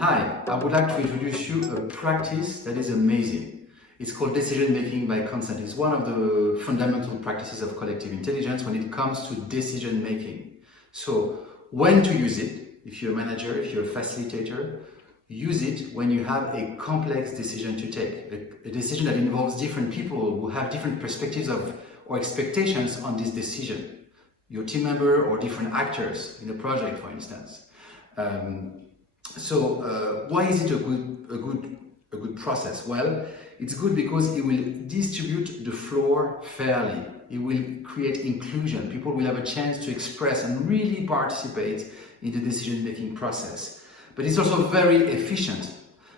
Hi, I would like to introduce you a practice that is amazing. It's called decision making by consent. It's one of the fundamental practices of collective intelligence when it comes to decision making. So when to use it, if you're a manager, if you're a facilitator, use it when you have a complex decision to take, a decision that involves different people who have different perspectives or expectations on this decision. Your team member or different actors in a project, for instance. Why is it a good process? Well, it's good because it will distribute the floor fairly. It will create inclusion. People will have a chance to express and really participate in the decision-making process. But it's also very efficient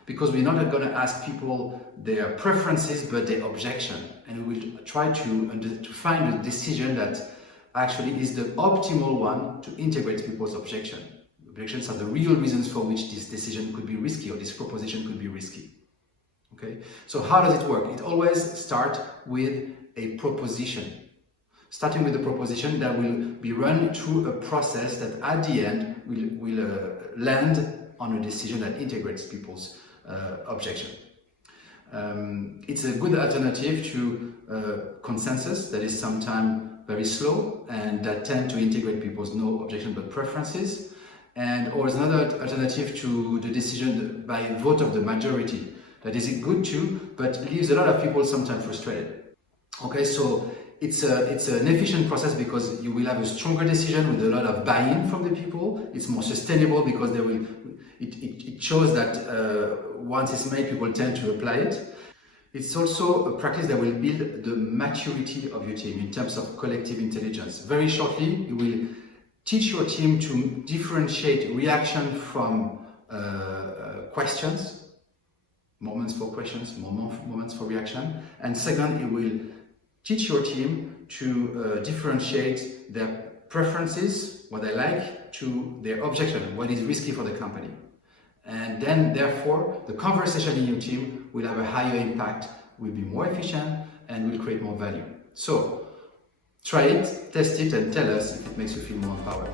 because we're not going to ask people their preferences but their objection, and we will try to find a decision that actually is the optimal one to integrate people's objection. Objections are the real reasons for which this decision could be risky or this proposition could be risky. Okay, so how does it work? It always starts with a proposition. Starting with a proposition that will be run through a process that at the end will land on a decision that integrates people's objection. It's a good alternative to consensus that is sometimes very slow and that tend to integrate people's no objection but preferences. Or is another alternative to the decision by vote of the majority. That is good too, but leaves a lot of people sometimes frustrated. Okay, so it's an efficient process because you will have a stronger decision with a lot of buy-in from the people. It's more sustainable because it shows that once it's made, people tend to apply it. It's also a practice that will build the maturity of your team in terms of collective intelligence. Very shortly, you will teach your team to differentiate reaction from questions, moments for questions, moments for reaction. And second, it will teach your team to differentiate their preferences, what they like, to their objection, what is risky for the company. And then, therefore, the conversation in your team will have a higher impact, will be more efficient, and will create more value. So, try it, test it, and tell us if it makes you feel more empowered.